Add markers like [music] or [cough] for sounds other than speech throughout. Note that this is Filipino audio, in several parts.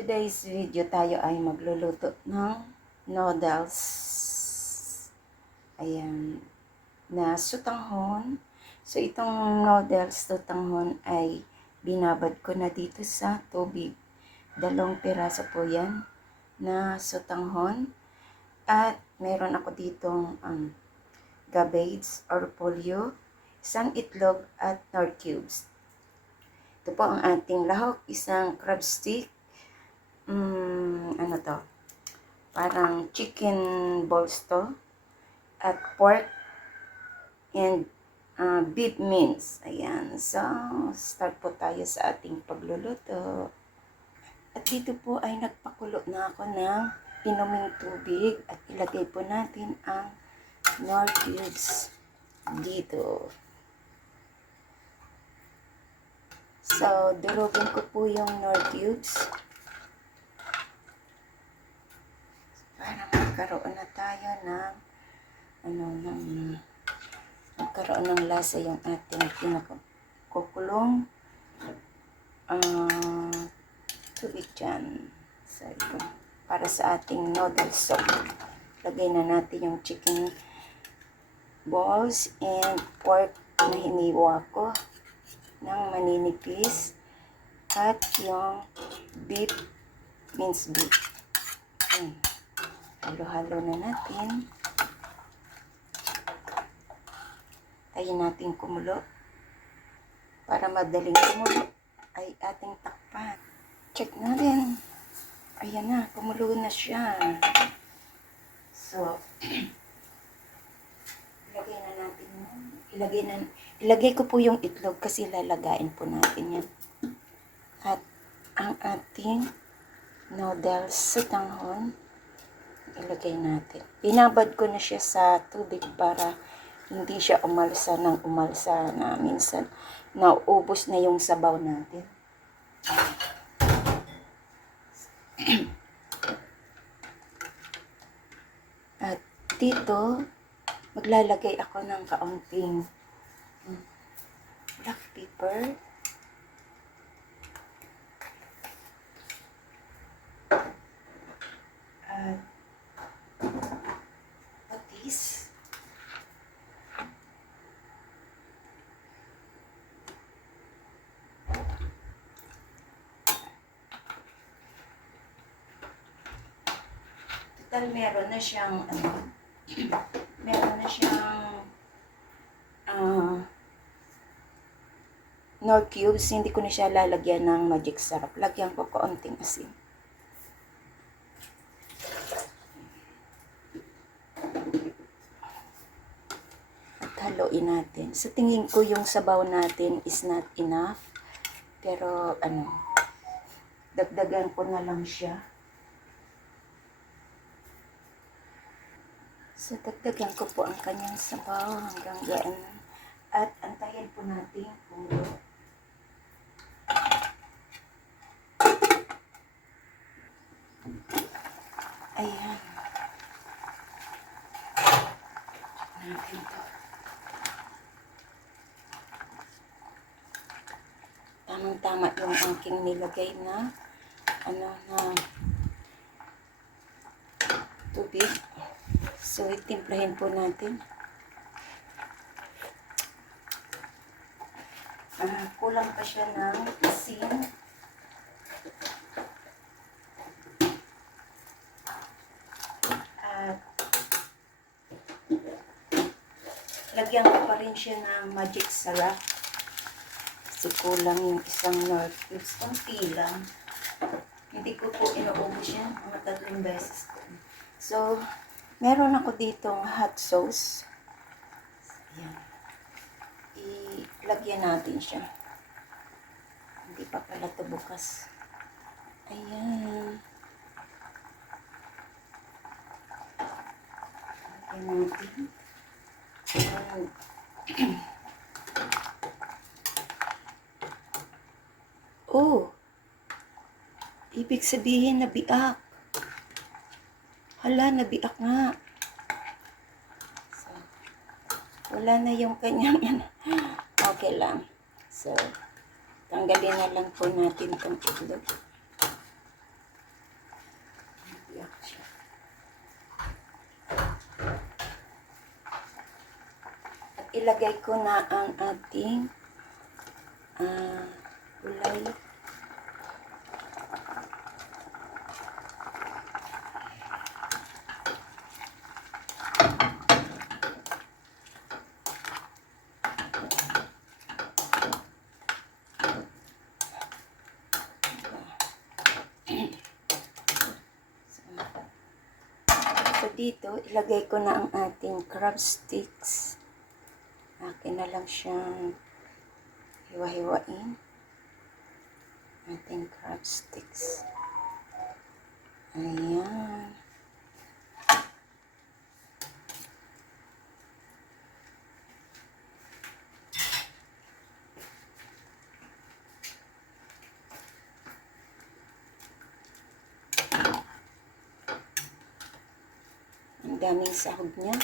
today's video tayo ay magluluto ng noodles. Ayan. Na sutanghon. So, itong noodles sutanghon ay binabad ko na dito sa tubig. Dalawang piraso po yan na sutanghon. At meron ako ditong um, cabbage or polio, isang itlog at nor cubes. Ito po ang ating lahok, isang crab stick, mm, ano to, parang chicken balls to, at pork, and uh, beef mince. Ayan, so start po tayo sa ating pagluluto. At dito po ay nagpakulo na ako ng inuming tubig at ilagay po natin ang nor cubes dito. So, durugin ko po yung nor cubes. Para magkaroon na tayo ng ano, ng magkaroon ng lasa yung ating pinakakukulong uh, tubig dyan. So, ito. Para sa ating noodle soup. Lagay na natin yung chicken balls and pork na hiniwa ko ng maninipis at yung beef minced beef. Halo-halo na natin. Tayin natin kumulo. Para madaling kumulo ay ating takpan. Check natin. Ayan na, kumulo na siya. So, [clears throat] ilagay na natin. Ilagay, na, ilagay ko po yung itlog kasi lalagain po natin yan. At ang ating noodles sa tanghon, ilagay natin. Binabad ko na siya sa tubig para hindi siya umalsa ng umalsa na minsan nauubos na yung sabaw natin. [clears throat] At dito, maglalagay ako ng kaunting black pepper. At patis. Total, meron na siyang, ano, meron na siyang, ah, nor cubes, hindi ko na siya lalagyan ng magic syrup. Lagyan ko kaunting asin. At haluin natin. Sa tingin ko yung sabaw natin is not enough. Pero, ano, dagdagan ko na lang siya. So, dagdagan ko po ang kanyang sabaw hanggang gaan. At antayin po natin kung Ayan. Natin to. Tamang-tama yung aking nilagay na ano na tubig. So, itimplahin po natin. Ah, kulang pa siya ng asin. At lagyan ko pa rin siya ng magic syrup. Kasi kulang yung isang north cubes. Kunti lang. Hindi ko po inuubos yan. Mga tatlong beses ko. So, meron ako ditong hot sauce. Ayan. Ilagyan natin siya. Hindi pa pala ito bukas. Ayan. Lagyan natin. [clears throat] Oh. Ibig sabihin na biak. Ala, nabiak nga. So, wala na yung kanyang yan. [laughs] Okay lang. So, tanggalin na lang po natin itong itlog. Nabiak ilagay ko na ang ating uh, gulay. Dito, ilagay ko na ang ating crab sticks. Akin na lang siyang hiwa-hiwain. Ating crab sticks. Ayan. Ang daming sahog niya.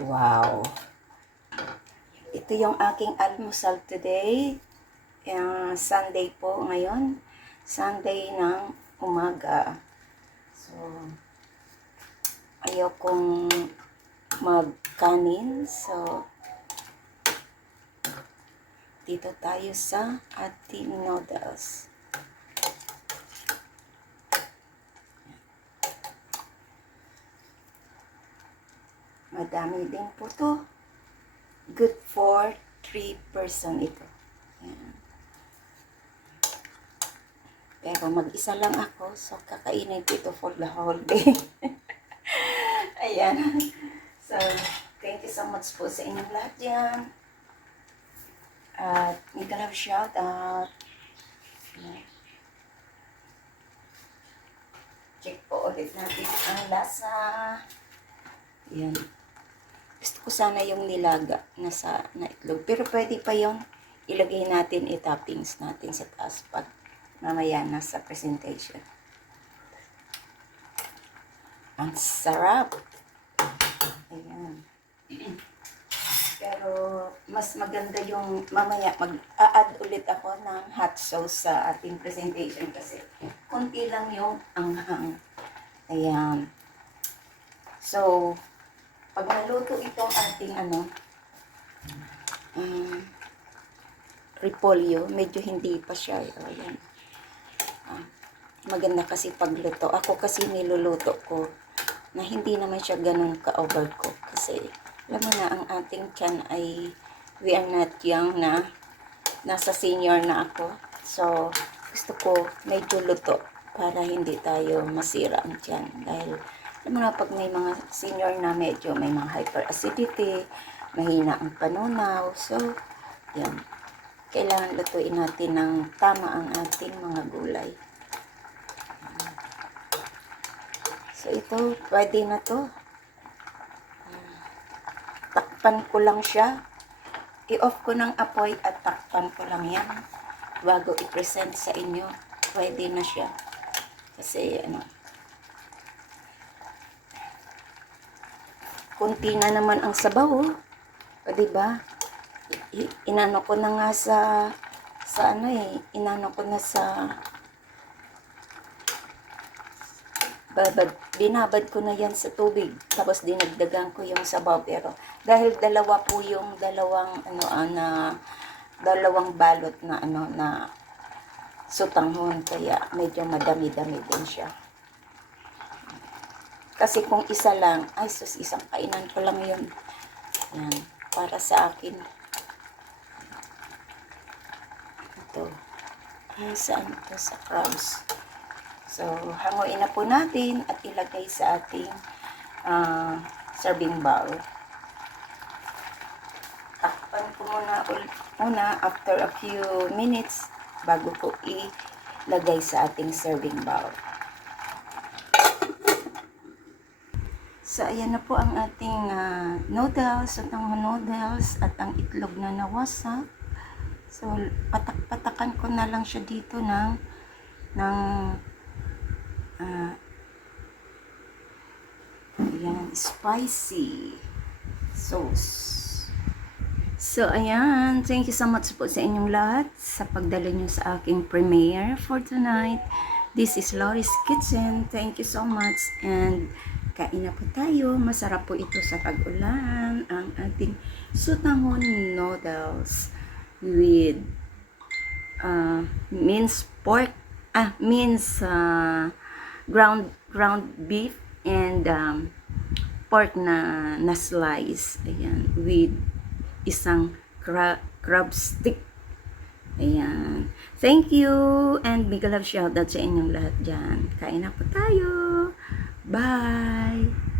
Wow! Ito yung aking almusal today. Uh, Sunday po ngayon. Sunday ng umaga. So, ayaw kong magkanin. So, dito tayo sa ating noodles. Madami din po to. Good for 3 person ito. Pero mag-isa lang ako, so kakainin ko ito for the whole day. [laughs] Ayan. Thank you so much po sa inyong lahat dyan. At may ka shout out. Check po ulit natin ang lasa. Yan. Gusto ko sana yung nilaga na sa na itlog. Pero pwede pa yung ilagay natin, i-toppings natin sa taas pag mamaya na sa presentation. Ang sarap! Ayan. [clears throat] Pero mas maganda yung mamaya mag-a-add ulit ako ng hot sauce sa ating presentation kasi konti lang yung anghang. Ayan. So, pag naluto itong ating ano, um, repolyo, medyo hindi pa siya. O, yan. Ah, maganda kasi pagluto. Ako kasi niluluto ko na hindi naman siya ganun ka-overcook. Kasi, alam mo na, ang ating tiyan ay we are not young na nasa senior na ako. So, gusto ko medyo luto para hindi tayo masira ang tiyan. Dahil, alam mo na, pag may mga senior na medyo may mga hyperacidity, mahina ang panunaw. So, yan. Kailangan lutuin natin ng tama ang ating mga gulay. So, ito, pwede na to. Takpan ko lang siya. I-off ko ng apoy at takpan ko lang yan. Bago i-present sa inyo, pwede na siya. Kasi, ano, kunti na naman ang sabaw, oh. O, diba? Inano ko na nga sa, sa ano eh, inano ko na sa, babad, binabad ko na yan sa tubig. Tapos dinagdagan ko yung sabaw. Pero, dahil dalawa po yung dalawang, ano, ah, na, dalawang balot na, ano, na, sutanghon. Kaya, medyo madami-dami din siya. Kasi kung isa lang, ay sus, isang kainan ko lang yun. Yan, para sa akin. Ito. Ay, saan ito? Sa crabs. So, hanguin na po natin at ilagay sa ating ah, serving bowl. Muna, muna after a few minutes bago ko ilagay sa ating serving bowl. So, ayan na po ang ating ah, noodles, at ang noodles, at ang itlog na nawasak. So, patak-patakan ko na lang siya dito ng, ng, ah, ayan, spicy sauce. So, ayan. Thank you so much po sa inyong lahat sa pagdala nyo sa aking premiere for tonight. This is Loris Kitchen. Thank you so much. And kain na po tayo. Masarap po ito sa pag-ulan. Ang ating sutanghon noodles with uh, minced pork. Ah, minced uh, ground ground beef and um, pork na na slice. Ayan, with isang cra- crab stick. Ayan. Thank you and big love shoutout sa inyong lahat dyan. Kain na po tayo. Bye!